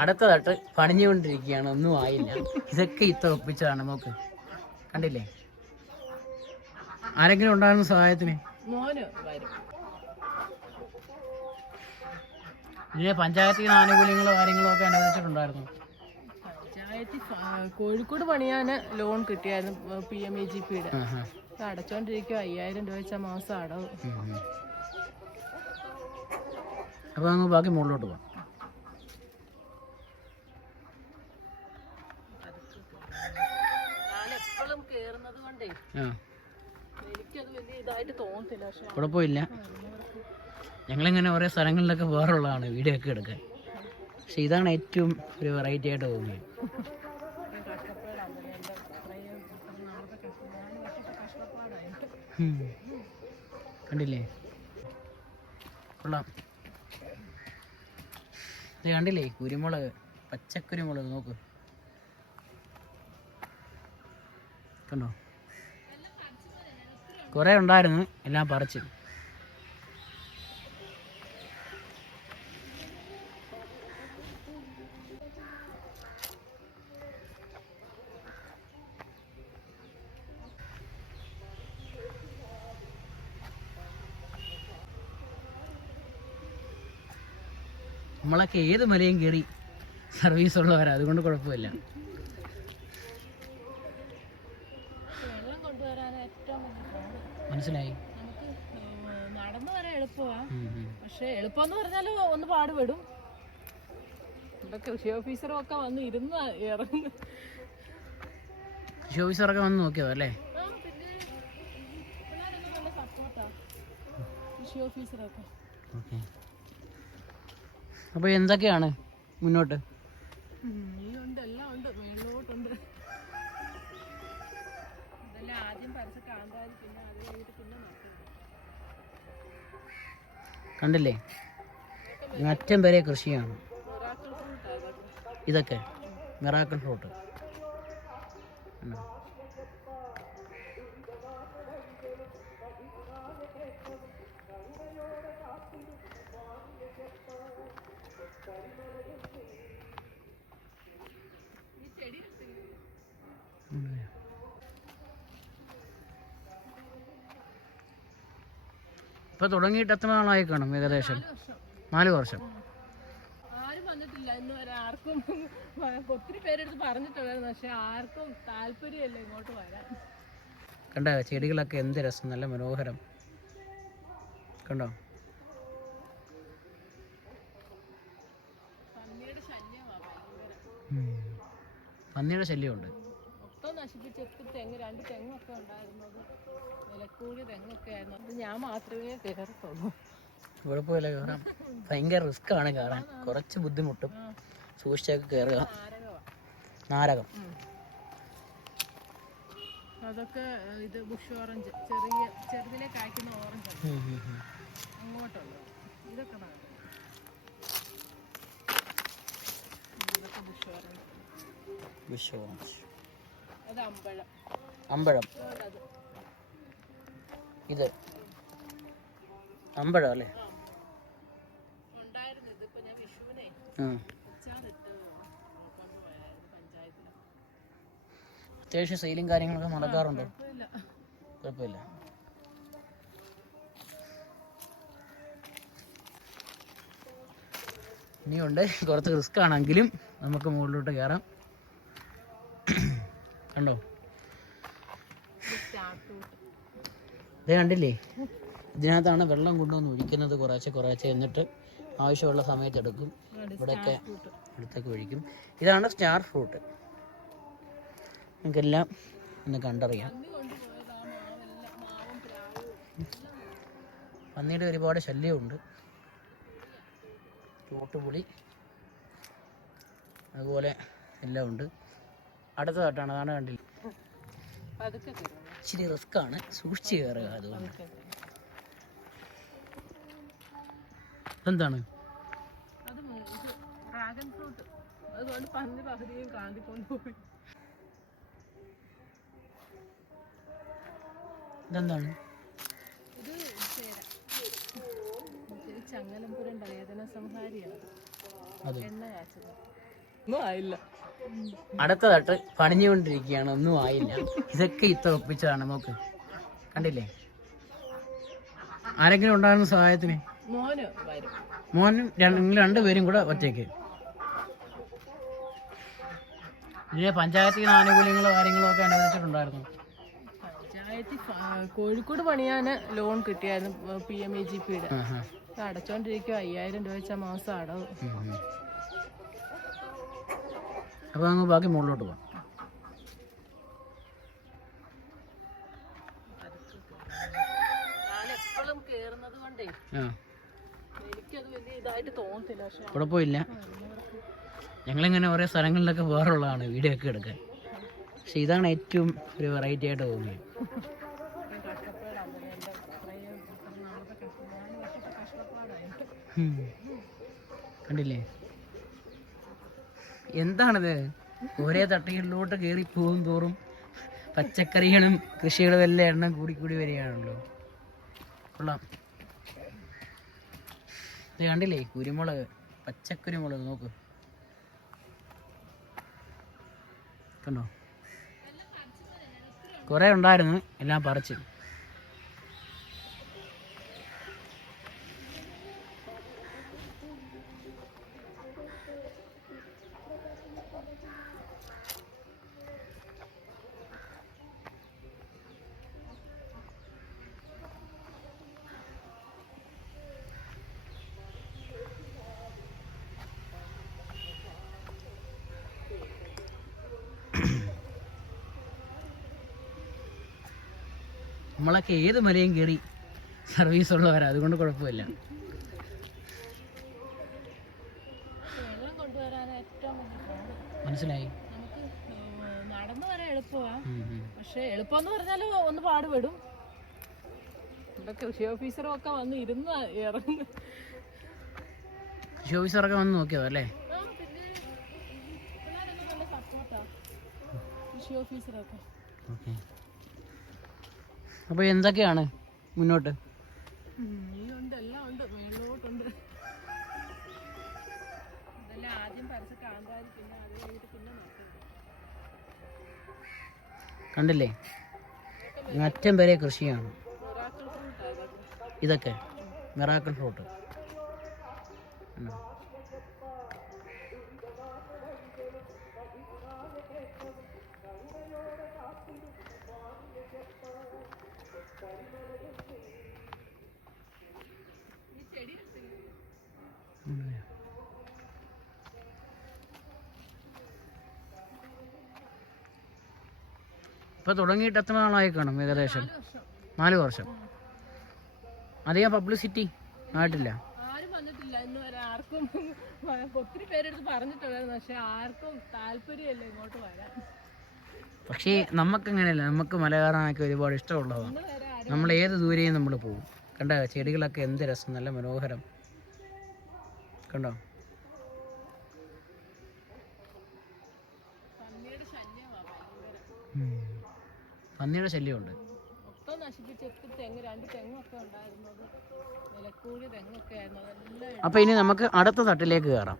അടുത്ത തട്ട് പണിഞ്ഞുകൊണ്ടിരിക്കുകയാണ്, ഒന്നും ആയില്ല. ഇതൊക്കെ ഇത്ത ഒപ്പിച്ചതാണ്, നോക്ക് കണ്ടില്ലേ. ആരെങ്കിലും ഉണ്ടായിരുന്നു സഹായത്തിന്? ഇതിന് പഞ്ചായത്തിൽ നിന്ന് ആനുകൂല്യങ്ങളോ കാര്യങ്ങളോ ഒക്കെ അനുവദിച്ചിട്ടുണ്ടായിരുന്നു. കോഴിക്കോട് പണിയാന് ലോൺ കിട്ടിയായിരുന്നു PMAGPയുടെ. അടച്ചോണ്ടിരിക്കുക 5000 രൂപ വെച്ചാൽ മാസം അടവ്. അപ്പൊ അങ്ങ് ബാക്കി മുകളിലോട്ട് പോകാം. എപ്പോഴും കേറുന്നത് കൊണ്ടേ എനിക്കത് വലിയ ഇതായിട്ട് തോന്നത്തില്ല. കുഴപ്പമില്ല, ഞങ്ങളിങ്ങനെ ഓരോ സ്ഥലങ്ങളിലൊക്കെ വേറുള്ളതാണ് വീഡിയോ ഒക്കെ എടുക്കാൻ. പക്ഷെ ഇതാണ് ഏറ്റവും ഒരു വെറൈറ്റി ആയിട്ട് തോന്നിയത്. കണ്ടില്ലേ, കൊള്ളാം. ഇത് കണ്ടില്ലേ, കുരുമുളക്, പച്ചക്കുരുമുളക് നോക്ക്, കണ്ടോ? കുറേ ഉണ്ടായിരുന്നു, എല്ലാം പറിച്ച്. നമ്മളൊക്കെ ഏത് മലയും കയറി സർവീസ് ഉള്ളവരാ, അതുകൊണ്ട് കുഴപ്പമില്ല. മനസ്സിലായി. നടന്നു വരാൻ എളുപ്പമാണ്, പക്ഷെ എളുപ്പമെന്ന് പറഞ്ഞാല് ഒന്ന് പാടുപെടും. ഇവിടെ കൃഷി ഓഫീസറും ഒക്കെ വന്ന് ഇരുന്ന് ഇറങ്ങുന്നു. കൃഷി ഓഫീസറൊക്കെ വന്ന് നോക്കിയതോ അല്ലേ? നല്ല സപ്പോർട്ടാ കൃഷി ഓഫീസറൊക്കെ. ഓക്കെ, അപ്പോൾ എന്തൊക്കെയാണ് മുന്നോട്ട്? എല്ലാം ഉണ്ട്, മേളിലോട്ടുണ്ട്. ഇതെല്ലാം ആദ്യം പരസ്യ കാന്താരി, പിന്നെ അത് കഴിഞ്ഞിട്ട് പിന്നെ കണ്ടില്ലേ, അറ്റം വരെ കൃഷിയാണ്. ഇതൊക്കെ മിറാക്കിൾ ഫ്രൂട്ട്. ഇപ്പൊ തുടങ്ങിയിട്ട് എത്ര നാളായി കാണും? ഏകദേശം 4 വർഷം. ആരും വന്നിട്ടില്ല ഇന്ന് വരെ, ആർക്കും. ഒത്തിരി പേരെടുത്ത് പറഞ്ഞിട്ടുണ്ടായിരുന്നു, പക്ഷെ ആർക്കും താല്പര്യമല്ല ഇങ്ങോട്ട് വരാൻ. കണ്ടോ ചെടികളൊക്കെ എന്ത് രസം, നല്ല മനോഹരം. കണ്ടോ, പന്നിയുടെ ശല്യമാണ് ഭയങ്കര. പന്നിയുടെ ശല്യമുണ്ട്. മൊത്തം നശിപ്പിച്ച് തെങ്ങ്, 2 തെങ്ങൊക്കെ ഉണ്ടായിരുന്നത്, വിലക്കൂടി തെങ്ങൊക്കെ ആയിരുന്നു. അത് ഞാൻ മാത്രമേ കയറത്തുള്ളൂ. കുഴപ്പമില്ല, കയറാം. ഭയങ്കര റിസ്ക് ആണ് കയറാൻ, കുറച്ച് ബുദ്ധിമുട്ടും. സൂക്ഷിച്ചൊക്കെ കയറുക. നാരകം അതൊക്കെ ഇത് ബുഷ് ഓറഞ്ച്, ചെറുതിലെ കായ്ക്കുന്ന ഓറഞ്ച് അങ്ങോട്ടുള്ളത്. ഇതൊക്കെ ബുഷ് ഓറഞ്ച്. അത് അമ്പഴം. അമ്പഴം, ഇത് അമ്പഴം അല്ലേ? ഉണ്ടായിരുന്നു. ഇതിപ്പോ ഞാൻ വിഷുവിനെ അത്യാവശ്യം സെയിലും കാര്യങ്ങളൊക്കെ നടക്കാറുണ്ടോ? കുഴപ്പമില്ല. ഇനിയുണ്ട്, കുറച്ച് റിസ്ക് ആണെങ്കിലും നമുക്ക് മുകളിലോട്ട് കയറാം. കണ്ടോ, ഇത് കണ്ടില്ലേ, ഇതിനകത്താണ് വെള്ളം കൊണ്ടുവന്ന് ഒഴിക്കുന്നത് കുറേശ്ശെ, എന്നിട്ട് ആവശ്യമുള്ള സമയത്ത് എടുക്കും. ഇവിടെയൊക്കെ അടുത്തൊക്കെ ഒഴിക്കും. ഇതാണ് സ്റ്റാർ ഫ്രൂട്ട്. നമുക്കെല്ലാം ഒന്ന് കണ്ടറിയാം. പന്നിയുടെ ഒരുപാട് ശല്യമുണ്ട്. ചൂട്ടുപുളി അതുപോലെ എല്ലാം ഉണ്ട്. അടുത്തതായിട്ടാണ്, അതാണ് കണ്ടില്ല. ഇച്ചിരി റിസ്ക് ആണ്, സൂക്ഷിച്ച് കയറുക. അതുകൊണ്ട് എന്താണ് ഇതെന്താണ്? ചങ്ങലംപുരം വേദന സംഹാരിയാണ്, എണ്ണ കാച്ചുന്നത്. ഒന്നും ആയില്ല. അടുത്ത തട്ട് പണിഞ്ഞുകൊണ്ടിരിക്കുകയാണ്, ഒന്നും ആയില്ല. ഇതൊക്കെ ഇത്ത ഒപ്പിച്ചതാണ്, നോക്ക് കണ്ടില്ലേ. ആരെങ്കിലും ഉണ്ടാകുന്ന സഹായത്തിന്? മോന് വരും. മോനും നിങ്ങൾ രണ്ടുപേരും കൂടെ ഒറ്റയ്ക്ക്. ഇതിന് പഞ്ചായത്തിൽ നിന്ന് ആനുകൂല്യങ്ങളോ കാര്യങ്ങളോ ഒക്കെ അനുവദിച്ചിട്ടുണ്ടായിരുന്നു? പഞ്ചായത്തിൽ കോഴിക്കോട് പണിയാന് ലോൺ കിട്ടിയായിരുന്നു, PMEGPയുടെ. അടച്ചോണ്ടിരിക്കുക 5000 രൂപ വെച്ചാൽ മാസം അടവ്. അപ്പൊ അങ്ങ് ബാക്കി മുകളിലോട്ട് പോകാം. എപ്പോഴും കേറുന്നത് കൊണ്ടേ എനിക്കത് വലിയ ഇതായിട്ട് തോന്നത്തില്ല. പക്ഷെ കുഴപ്പമില്ല, ഞങ്ങളിങ്ങനെ ഓരോ സ്ഥലങ്ങളിലൊക്കെ വേറുള്ളതാണ് വീഡിയോ ഒക്കെ എടുക്കാൻ. പക്ഷെ ഇതാണ് ഏറ്റവും ഒരു വെറൈറ്റി ആയിട്ട് തോന്നിയത്. കണ്ടില്ലേ എന്താണിത്? ഒരേ തട്ടികളിലോട്ട് കയറി പോകും തോറും പച്ചക്കറികളും കൃഷികളും എല്ലാം എണ്ണം കൂടി കൂടി വരികയാണല്ലോ. കൊള്ളാം. ഇത് കണ്ടില്ലേ കുരുമുളക്, പച്ചക്കുരുമുളക് നോക്ക്, കണ്ടോ? കുറേ ഉണ്ടായിരുന്നു, എല്ലാം പറിച്ച്. നമ്മളൊക്കെ ഏത് മലയും കയറി സർവീസ് ഉള്ളവരാ, അതുകൊണ്ട് കുഴപ്പമില്ല. വെള്ളം കൊണ്ടുവരാൻ ഏറ്റവും മനസ്സിലായി. നമുക്ക് നടന്നു വരാൻ എളുപ്പമാണ്. പക്ഷെ എളുപ്പമെന്ന് പറഞ്ഞാൽ ഒന്ന് പാടുപെടും. ഇവിടെ കൃഷി ഓഫീസറും ഒക്കെ വന്ന് ഇരുന്ന് ഇറങ്ങും. കൃഷി ഓഫീസറൊക്കെ വന്ന് നോക്കിയോ അല്ലേ? പിന്നെ പിള്ളേരൊക്കെ നല്ല സപ്പോർട്ടാ കൃഷി ഓഫീസറൊക്കെ. ഓക്കെ, അപ്പോൾ എന്തൊക്കെയാണ് മുന്നോട്ട്? ഉണ്ട്, എല്ലാം ഉണ്ട്, മേളിലോട്ടുണ്ട്. ഇതെല്ലാം ആദ്യം പറിച്ച് കാന്താരി, പിന്നെ അത് കഴിഞ്ഞിട്ട് പിന്നെ നോക്കുന്നത്. കണ്ടില്ലേ, അറ്റം വരെ കൃഷിയാണ്. മിറാക്കിൾ ഫ്രൂട്ട് ഇതൊക്കെ മിറാക്കിൾ ഫ്രൂട്ട്. ഇപ്പൊ തുടങ്ങിയിട്ട് എത്ര നാളായി കാണും? ഏകദേശം 4 വർഷം. അധികം പബ്ലിസിറ്റി ആയിട്ടില്ല. ആരും വന്നിട്ടില്ല ഇന്ന് വരെ. ആർക്കും ഒത്തിരി പേരെടുത്ത് പറഞ്ഞിട്ടുണ്ടായിരുന്നു, പക്ഷെ ആർക്കും താല്പര്യമല്ല ഇങ്ങോട്ട് വരാൻ. പക്ഷേ നമുക്കങ്ങനെയല്ല, നമുക്ക് മല കയറാനൊക്കെ ഒരുപാട് ഇഷ്ടമുള്ളതാണ്. നമ്മൾ ഏത് ദൂരെയും നമ്മൾ പോകും. കണ്ടോ ചെടികളൊക്കെ എന്ത് രസം, നല്ല മനോഹരം. കണ്ടോ? പന്നിയുടെ ശല്യമുണ്ട്. ഒക്കെ നശിപ്പിച്ച് തെങ്ങ്, 2 തെങ്ങൊക്കെ ഉണ്ടായിരുന്നത്, വിലക്കൂടി തെങ്ങൊക്കെ ആയിരുന്നു, അതെല്ലാം. അപ്പോൾ ഇനി നമുക്ക് അടുത്ത തട്ടിലേക്ക് കയറാം.